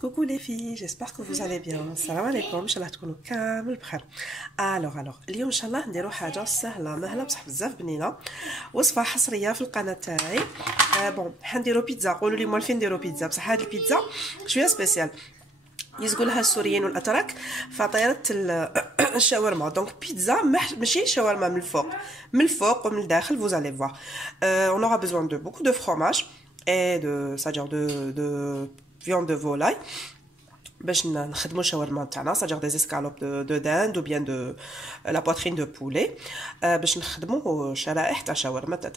Coucou les filles, j'espère que vous allez bien. Salam alaikum, Inch'Allah تكونوا كامل بخير. alors اليوم ان شاء الله نديرو حاجه سهله مهله بصح بزاف بنينه. وصفه حصريه في القناه تاعي. بون حنديرو بيتزا، قولوا لي موالفين نديرو بيتزا، بصح هاد البيتزا شويه سبيسيال. يزقوا لها السوريين والاتراك فطيره الشاورما. دونك بيتزا ماشي شاورما من الفوق ومن الداخل. vous allez voir. On aura besoin de beaucoup de fromage et c'est-à-dire de viande de volaille باش نخدموا الشاورما تاعنا، c'est-à-dire des escalopes de dinde ou bien de la poitrine de poulet باش نخدموا شرائح تاع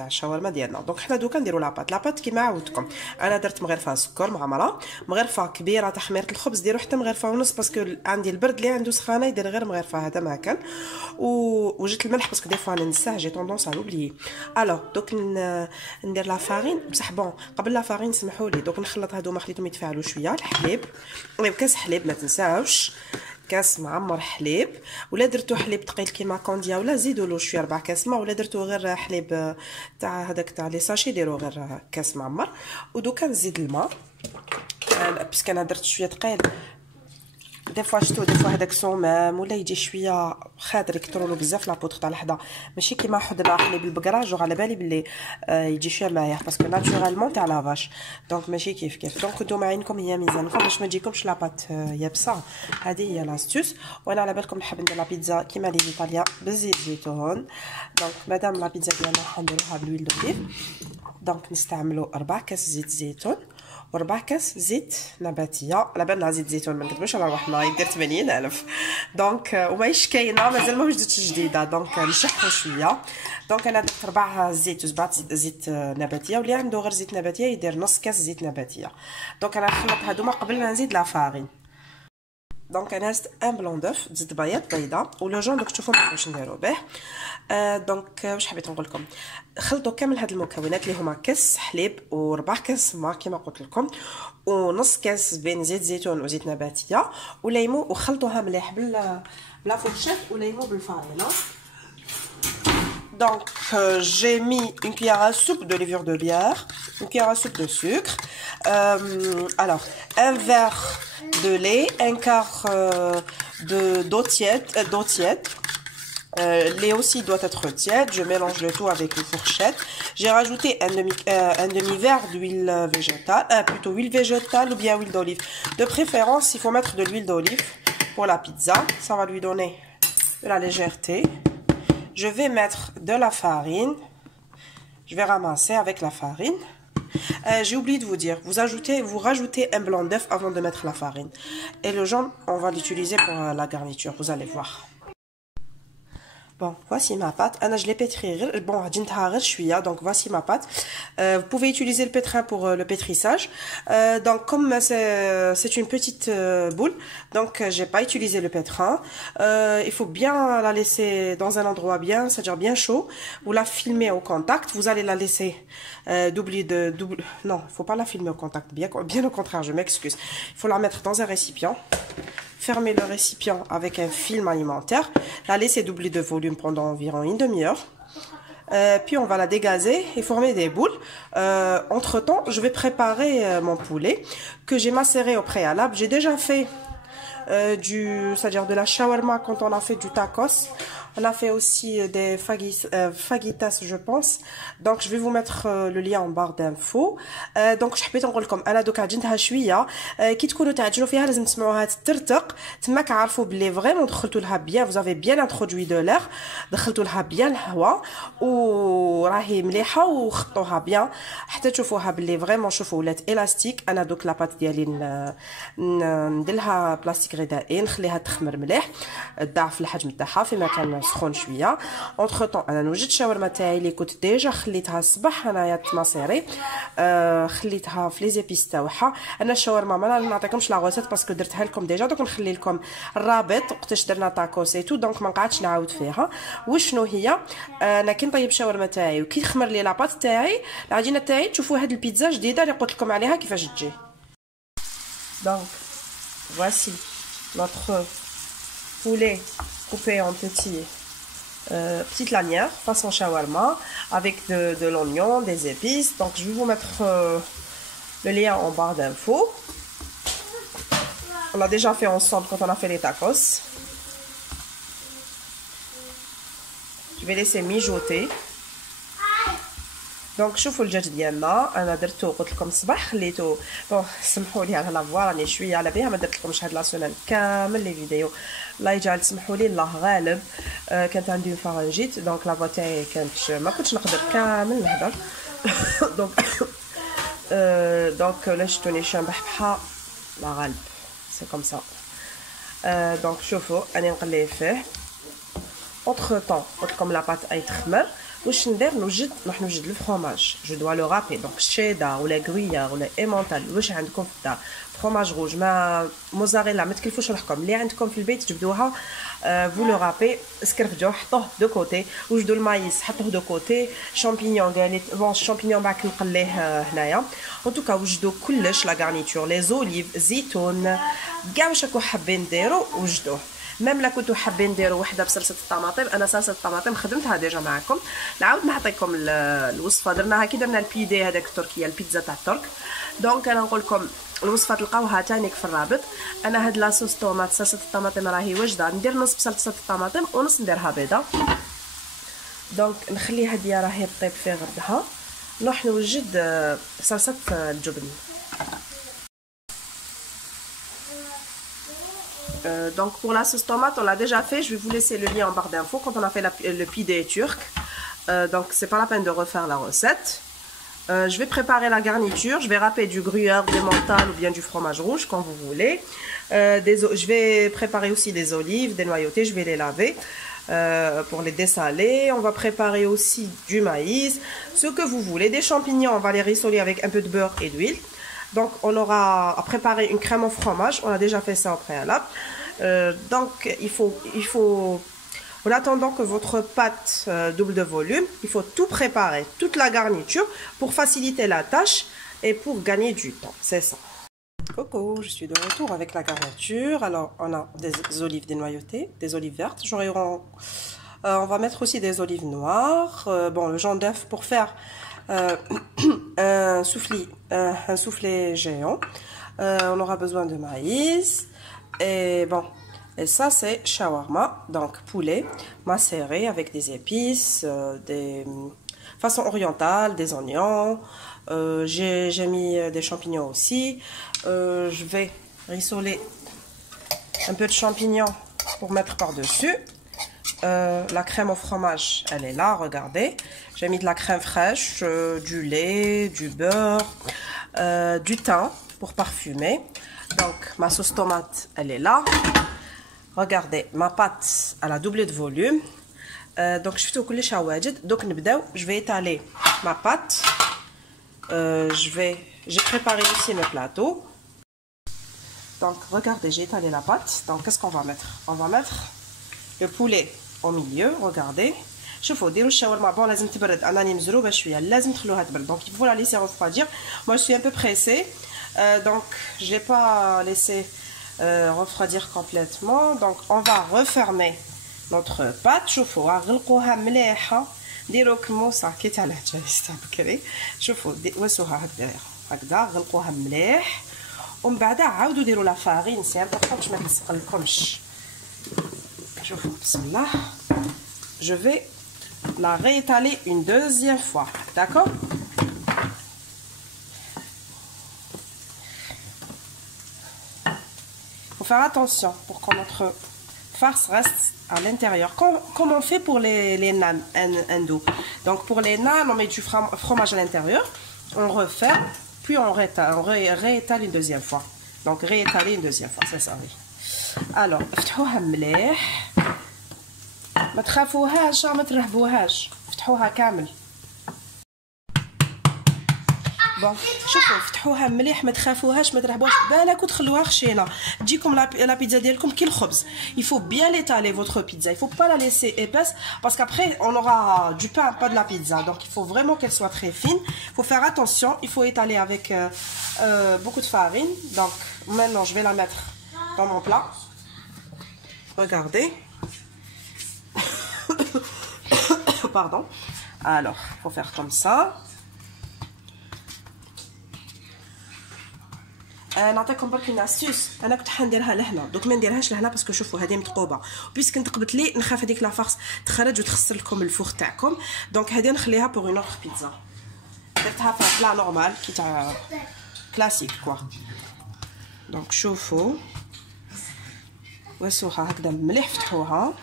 الشاورما ديالنا. دونك حنا دوكا نديروا لاباط كيما عودتكم. انا درت مغرفه سكر معمره، مغرفه كبيره تاع خميره الخبز، ديروا حتى مغرفه ونص باسكو عندي البرد اللي عنده سخانه يدير غير مغرفه، هذا ما كان. وجيت الملح باسكو دي فوا انا ننساه، جي طوندونس على لوبلي. الوغ دوك ندير لا فارين، بصح بون قبل لا فارين سمحوا لي دوك نخلط هادو خليتهم يتفاعلوا شويه. الحليب كاس حليب ما تنساوش، كاس معمر حليب، ولا درتو حليب ثقيل كيما كونديا ولا زيدوا له شويه 4 كاس ما، ولا درتو غير حليب تاع هذاك تاع لي ساشي ديروا غير كاس معمر. ودوكا نزيد الماء باسكو انا درت شويه ثقيل. دي فوا شتو دي فوا هذاك صومام ولا يجي شويه خاطر يكثروا له بزاف لابوطغ تاع الحدا، ماشي كيما حضنا حليب البقره على بالي بلي يجي شويه مايح باسكو ناتورالمون تاع لافاش. دونك ماشي كيف دونك نتوما عينكم هي ميزانكم باش ما تجيكمش لاباط يابسه. هذه هي لاستوس. وانا على بالكم نحب ندير لا بيتزا كيما لي ايطاليان بالزيت زيتون. دونك مادام لا بيتزا ديالنا حنديروها بالويل دوغيف، دونك نستعملوا 4 كاس زيت زيتون و4 كاس زيت نباتيه. على بالنا زيت زيتون ما نكذبوش على روحنا يدير 80,000. دونك وماهيش كاينه مازال ما وجدتش جديده، دونك نشحوا شويه. دونك انا درت 4 زيت و7 زيت نباتيه، واللي عنده غير زيت نباتيه يدير نص كاس زيت نباتيه. دونك انا نخلط هادوما قبل ما نزيد لا فارين. دونك انا هزت ان بلون دوف، زدت بيضه ولو جون. دوك تشوفوا واش نديرو به. دونك واش حبيت نقول لكم، خلطوا كامل هاد المكونات اللي هما كاس حليب و4 كاس ما كيما قلت لكم، ونص كاس بين زيت زيتون وزيت نباتيه وليمون، وخلطوها مليح بلا فورشيت وليمون بالفارينه. Donc j'ai mis une cuillère à soupe de levure de bière, une cuillère à soupe de sucre, alors un verre de lait, un quart d'eau tiède. Lait aussi doit être tiède. Je mélange le tout avec une fourchette. J'ai rajouté un demi-verre d'huile végétale, plutôt huile végétale ou bien huile d'olive. De préférence, il faut mettre de l'huile d'olive pour la pizza. Ça va lui donner de la légèreté. Je vais mettre de la farine. Je vais ramasser avec la farine. J'ai oublié de vous dire, vous rajoutez un blanc d'œuf avant de mettre la farine. Et le jaune, on va l'utiliser pour la garniture. Vous allez voir. Bon, voici ma pâte. Je l'ai pétrie. Bon, donc voici ma pâte. Vous pouvez utiliser le pétrin pour le pétrissage. Donc comme c'est une petite boule, donc j'ai pas utilisé le pétrin. Il faut bien la laisser dans un endroit bien, c'est-à-dire bien chaud. Vous la filmez au contact. Vous allez la laisser non, il faut pas la filmer au contact. Bien au contraire, je m'excuse. Il faut la mettre dans un récipient. Fermer le récipient avec un film alimentaire, la laisser doubler de volume pendant environ une demi-heure. Puis on va la dégazer et former des boules. Entre temps, je vais préparer mon poulet que j'ai macéré au préalable. J'ai déjà fait c'est-à-dire de la shawarma quand on a fait du tacos. On a fait aussi des fajitas, je pense. Donc je vais vous mettre le lien en barre d'infos. Donc je حبيت نقول لكم انا دوكا عجنتها شويه. كي تكونوا تعجنوا فيها لازم تسمعوها ترتق، تما كعرفوا بلي فريمون دخلتوا لها بيان، vous avez bien introduit de l'air، دخلتوا لها بيان الهواء وراهي مليحه، وخطوها بيان حتى تشوفوها بلي فريمون. شوفوا ولات الاستيك. انا دوك لاباط ديالي ندير لها بلاستيك غذائي، نخليها تخمر مليح، تضاعف الحجم تاعها في مكان سخون شويه. اونتر طون انا نوجد الشاورما تاعي اللي كنت ديجا خليتها الصباح انايا تماسيري، خليتها في لي زيبيس تاعها. انا الشاورما ما نعطيكمش لا غوسيت باسكو درتها لكم ديجا، دوك نخلي لكم الرابط وقتاش درنا طاكوس اي تو، دونك ما نقعدش نعاود فيها. وشنو هي، انا كي نطيب الشاورما تاعي وكي تخمر لي لاباط تاعي العجينه تاعي، تشوفوا هاد البيتزا جديده اللي قلت لكم عليها كيفاش تجي. دونك voici notre poulet coupé en petites lanières façon shawarma avec de l'oignon, des épices. Donc je vais vous mettre le lien en barre d'infos. l'a déjà fait ensemble quand on a fait les tacos. Je vais laisser mijoter. دونك شوفوا الدجاج ديالنا انا درتو قلت لكم الصباح خليته بون سمحوا لي على لافوا راني شويه على بها ما درت لكمش هاد لا سيمين كامل لي فيديو الله يجعل تسمحوا لي الله غالب كانت عندي فارنجيت دونك لا فوا تاعي كانت ما كنتش نقدر كامل نهضر دونك لا شفتوني شنبحبحه الله غالب سي كوم سا دونك شوفوا راني نقليه فيه اونتر طون قلت لكم لا بات اي تخمر واش ندير نوجد لو فرomage جو دوا لو رابي دونك شيدار ولا غريير ولا ايمونتال واش عندكم في الدار فرomage روج ما موزاريلا ما تكلفوش روحكم اللي عندكم في البيت جبدوها فو لو رابي اسكرفجوه حطوه دو كوتي وجدوا المايس حطوه دو كوتي شامبينيون قالت بون الشامبينيون باك نقليه هنايا ان توكا وجدوا كلش لا غارنيتور لي زوليف زيتون كاع واش راكم حابين ديروا وجدوه ميم لا كنتو حابين ديروا وحده بصلصه الطماطم انا صلصه الطماطم خدمتها ديجا معكم نعاود نعطيكم الوصفه درناها كي درنا البيدي هذاك التركيه البيتزا تاع الترك دونك انا نقول لكم الوصفه تلقاوها تانيك في الرابط انا هاد لاصوص طوماط صلصه الطماطم راهي واجده ندير نص بصلصه الطماطم ونص نديرها بيضه دونك نخليها ديا راهي طيب في غردها نروح نوجد صلصه الجبن donc pour la sauce tomate on l'a déjà fait, je vais vous laisser le lien en barre d'infos quand on a fait le pide turc, donc c'est pas la peine de refaire la recette. Je vais préparer la garniture, je vais râper du gruyère, des mentales ou bien du fromage rouge quand vous voulez. Je vais préparer aussi des olives, des noyautés, je vais les laver pour les dessaler. On va préparer aussi du maïs, ce que vous voulez, des champignons, on va les rissoler avec un peu de beurre et d'huile. Donc on aura à préparer une crème au fromage, on a déjà fait ça au préalable. Donc il faut en attendant que votre pâte double de volume, il faut tout préparer, toute la garniture pour faciliter la tâche et pour gagner du temps, c'est ça. Coucou, je suis de retour avec la garniture. Alors on a des olives dénoyautées, des olives vertes. On va mettre aussi des olives noires, bon le jaune d'œuf pour faire un soufflé géant. On aura besoin de maïs et bon. Et ça c'est shawarma, donc poulet macéré avec des épices, des façon orientale, des oignons. J'ai mis des champignons aussi. Je vais rissoler un peu de champignons pour mettre par-dessus. La crème au fromage, elle est là, regardez. J'ai mis de la crème fraîche, du lait, du beurre, du thym pour parfumer. Donc ma sauce tomate, elle est là. Regardez, ma pâte, elle a doublé de volume. Donc je fais tout les chawadjid. Donc je vais étaler ma pâte. J'ai préparé aussi mes plateaux. Donc regardez, j'ai étalé la pâte. Donc qu'est-ce qu'on va mettre? On va mettre le poulet au milieu. Regardez. شوفوا ديروا الشاورما بون لازم تبرد انا راني مزروبه شويه لازم تخلوها تبرد donc il faut la laisser refroidir. Moi je suis un peu pressée donc je l'ai pas laissé refroidir complètement. Donc on va refermer notre pâte. شوفوا غلقوها مليحه ديروا كموصه كي تاع العجايز تاع بكري. شوفوا وسوها هكذا غلقوها مليح ومن بعد عاودوا ديروا لا فارين سي امبورطون باش ما تلصقلكمش. شوفوا بسم الله. Je vais la réétaler une deuxième fois, d'accord? Il faut faire attention pour que notre farce reste à l'intérieur, comme on fait pour les naans hindous. Donc pour les naans, on met du fromage à l'intérieur, on referme, puis on réétale une deuxième fois. Donc réétaler une deuxième fois, c'est ça, oui. Alors, فتحوها مليح. ما تخافوهاش ما ترهبوهاش فتحوها كامل. بون شوفوا فتحوها مليح ما تخافوهاش ما ترهبوهاش بالك وتخلوها خشينه تجيكم لا بيتزا ديالكم كي الخبز. Il faut bien l'étaler votre pizza, il faut pas la laisser épaisse parce qu'après on aura du pain pas de la pizza, donc il faut vraiment qu'elle soit très fine. Il faut faire attention, il faut étaler avec beaucoup de farine. Donc maintenant je vais la mettre dans mon plat. Regardez. Pardon. Alors, il faut faire comme ça. نعطيكم برك اون استوس. انا كنت حنديرها لهنا دوك ما نديرهاش لهنا باسكو شوفوا هذه متقوبه بيسك نتقبت لي نخاف هذيك لا فارس تخرج وتخسر لكم الفوغ تاعكم دونك هذه نخليها بوغ اون اوتر بيتزا. درتها في بلا نورمال كي تاع كلاسيك كوا. دونك شوفوا واسوها هكذا مليح فتحوها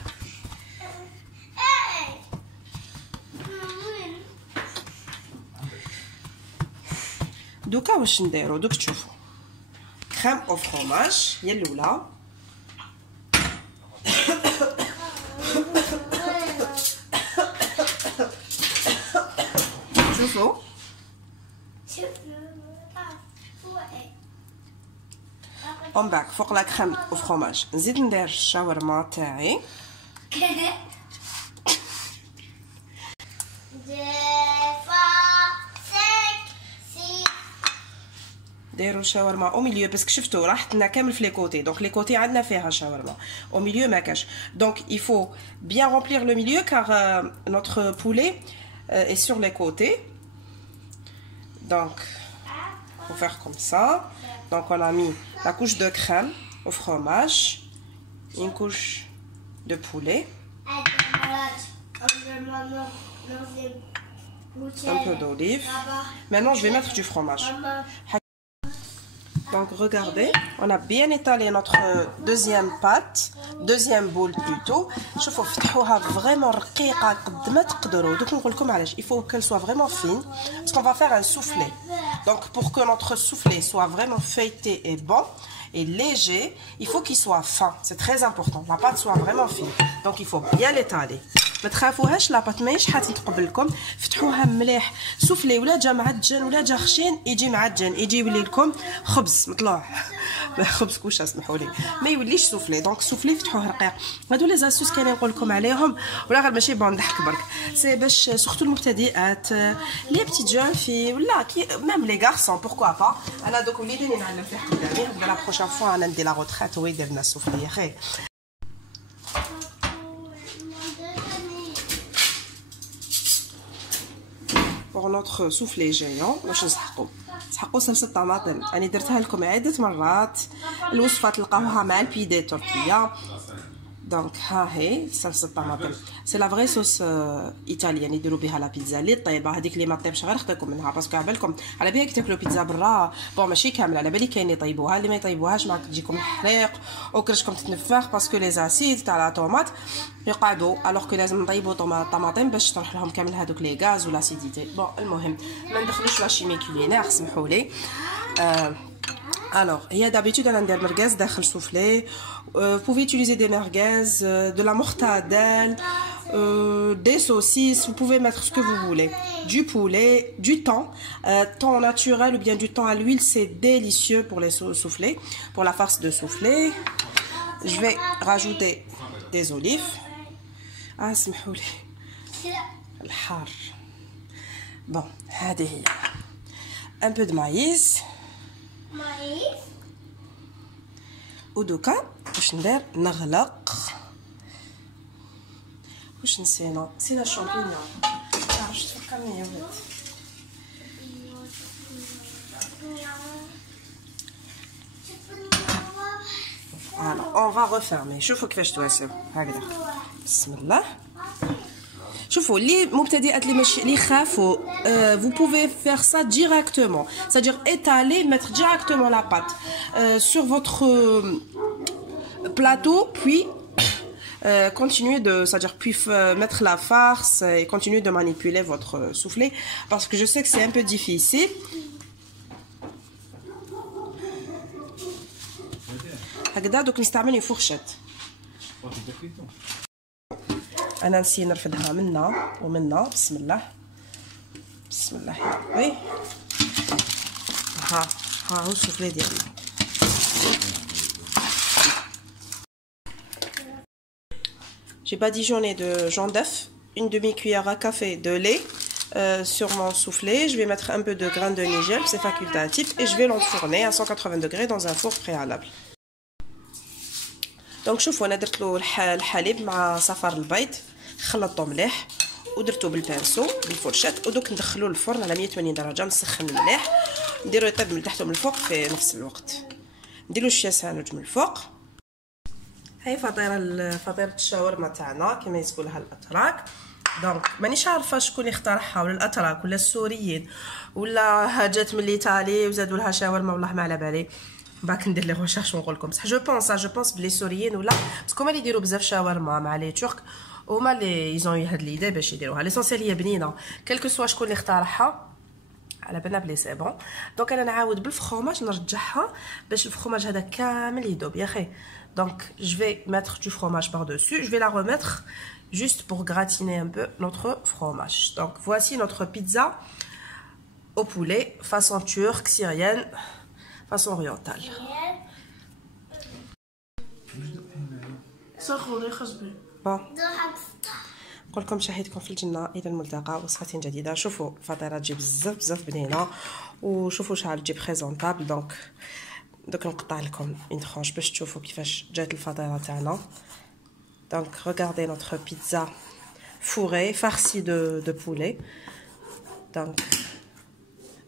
دوكا واش نديرو دوك تشوفوا كريم او فرomage هي الاولى شوفوا ومن بعد فوق لا كريم او فرomage نزيد ندير الشاورما تاعي ديروا شاورما او ميليو باسكو شفتوا راحت لنا كامل في لي كوتي دونك لي كوتي عندنا فيها شاورما او ميليو ما كاش دونك il faut bien remplir le milieu car notre poulet est sur les côtés donc faut faire comme ça donc on a mis la couche de crème au fromage une couche de poulet un peu d'olive maintenant je vais mettre du fromage. Donc regardez, on a bien étalé notre deuxième pâte, deuxième boule plutôt. شوفوا فتحوها vraiment رقيقة قد ما تقدروا. دوك نقول لكم علاش il faut qu'elle soit vraiment fine parce qu'on va faire un soufflé. Donc pour que notre soufflé soit vraiment feuilleté et bon et léger, il faut qu'il soit fin. C'est très important. La pâte soit vraiment fine. Donc il faut bien l'étaler. ما تخافوهاش لاباط ماهيش حتنتقب لكم فتحوها مليح سوفلي ولا جا معجن ولا جا خشين يجي معجن يجي يولي لكم خبز مطلوع خبز كوشه اسمحوا لي ما يوليش سوفلي دونك سوفلي فتحوه رقيق. هادو لي زاسوس كاين نقول لكم عليهم ولا غير ماشي بون نضحك برك سي باش سورتو المبتدئات لي بتي جون في ولا كي ميم لي غارسون بوركوا با. انا دوك وليدي نعلم فيه قدامي لا بروشين فوا انا ندير لا روتريت هو يدير لنا السوفلي خير. pour notre soufflé géant واش نسحقوا صلصه الطماطم انا درتها لكم عده مرات الوصفه تلقاوها مع البيدي تركيه دونك ها هي صلصه الطماطم سي لا فري صوص ايطاليان يديروا بها لا بيتزا اللي طيبه هذيك اللي ما طيبش غير خديكم منها باسكو على بالكم على بالك تاكلوا بيتزا برا بون ماشي كامله على بالي كاين اللي يطيبوها اللي ما يطيبوهاش معك تجيكم الحريق وكرشكم تتنفخ باسكو لي زاسيد تاع لا طوماط يقعدوا الوغ كو لازم نطيبوا الطماطم باش تروح لهم كامل هذوك لي غاز ولا سيديتي. بون المهم ما ندخلوش لا شيمي كولينير سمحوا لي. Alors, il y a d'habitude un merguez داخل soufflé. Vous pouvez utiliser des merguez, de la mortadelle, des saucisses. Vous pouvez mettre ce que vous voulez. Du poulet, du thon, thon naturel ou bien du thon à l'huile, c'est délicieux pour les soufflés, pour la farce de soufflé. Je vais rajouter des olives. Ah, سمحوا لي. الحار. Bon, هذه هي. Un peu de maïs. ودوكا واش ندير نغلق واش نسينا الشامبينيون عرفت تفكرني يا ولد alors on va refermer شوفوا كيفاش تواسيو هكذا بسم الله. شوفوا اللي مبتدئات اللي ماشي اللي خافوا vous pouvez faire ça directement c'est-à-dire étaler mettre directement la pâte sur votre plateau puis continuer de c'est-à-dire puis mettre la farce et continuer de manipuler votre soufflé parce que je sais que c'est un peu difficile. هكذا دوك نستعمل فرشة انا نسي نرفدها منا ومنا بسم الله بسم الله وي ها هو السوفلي ديالي. J'ai badigeonné de jaune d'œuf, une demi-cuillère à café de lait sur mon soufflé. Je vais mettre un peu de grains de nigel, c'est facultatif, et je vais l'enfourner à 180 degrés dans un four préalable. دونك شوفوا انا درت له الحليب مع صفار البيض خلطته مليح ودرتو بالبانسو بالفرشات ودوك ندخلوه للفرن على 180 درجه مسخن مليح نديرو يطيب من تحت ومن الفوق في نفس الوقت. نديرو شويه ساندويتش من الفوق. هاي فطيره الشاورما تاعنا كما يقولها الاتراك. دونك مانيش عارفه شكون اللي اخترعها، ولا الاتراك ولا السوريين ولا جات من ايطالي وزادوا لها شاورما، والله ما على بالي. باك ندير لي ريشيرش ونقول لكم. بصح جو بونس بلي سوريين ولا باسكو هما اللي يديروا بزاف شاورما مع لي ترك، هما اللي يزون هاد ليدي باش يديروها. ليسونسيال هي بنينه كلكو سوا شكون اللي اخترعها، على بالنا بلي سي بون. دونك انا نعاود بالفخوماج نرجعها باش الفخوماج هذا كامل يذوب يا خي. دونك je vais mettre du fromage par dessus, je vais la remettre juste pour gratiner un peu notre fromage. Donc voici notre pizza au poulet façon turque, syrienne, façon orientale. Bon. نقول لكم شاهدكم في الجنه. الى الملتقى وصفه جديده. شوفوا الفطيره تجي بزاف بنينه، وشوفوا شحال تجي بريزونطابل. دوك نقطع لكم اون ترونش باش تشوفوا كيفاش جات الفطيره تاعنا. دونك regardez notre pizza fourrée farcie de poulet. دونك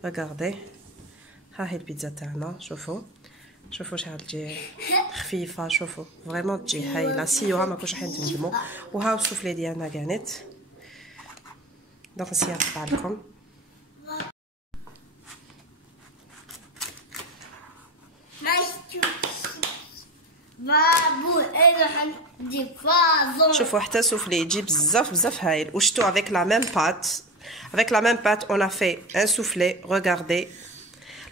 regardez ها هي البيتزا تاعنا. شوفوا شحال تجي خفيفه. شوفوا فريمون تجي هايله سيوها ما كنتش رايحين تندموا. وها السوفلي ديالنا كانت. دونك نسيا نقطع لكم. شوفوا حتى سوفلي يجي بزاف هايل. وشتو avec la même pâte on a fait un soufflé. Regardez,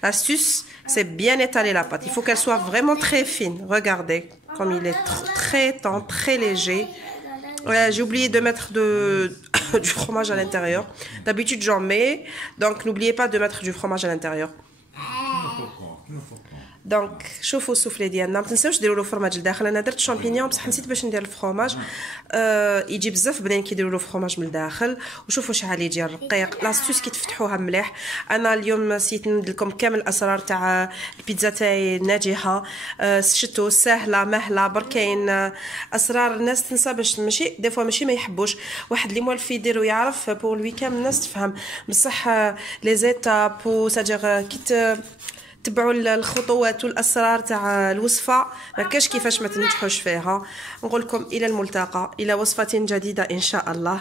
l'astuce c'est bien étaler la pâte. Il faut qu'elle soit vraiment très fine. Regardez comme il est très léger. Ouais, j'ai oublié de mettre du fromage à l'intérieur. D'habitude j'en mets, donc n'oubliez pas de mettre du fromage à l'intérieur. دونك شوفوا السوفلي ديالنا. ما تنساوش ديروا له فرماج لداخل. انا درت شامبينيون بصح نسيت باش ندير الفرماج. يجي بزاف بنين كيديروا له فرماج من الداخل. وشوفوا شحال يجي رقيق. لاستوس كي تفتحوها مليح. انا اليوم نسيت ندير لكم كامل الاسرار تاع البيتزا تاعي ناجحه. شتو سهله مهله بركاين اسرار الناس تنسى باش ماشي دي فوا ماشي ما يحبوش. واحد اللي موالف يدير ويعرف بور لوي كامل الناس تفهم بصح لي زيتاب و سادير كي تبعوا الخطوات والاسرار تاع الوصفه ما كاش كيفاش ما تنجحوش فيها. نقول لكم الى الملتقى الى وصفه جديده ان شاء الله.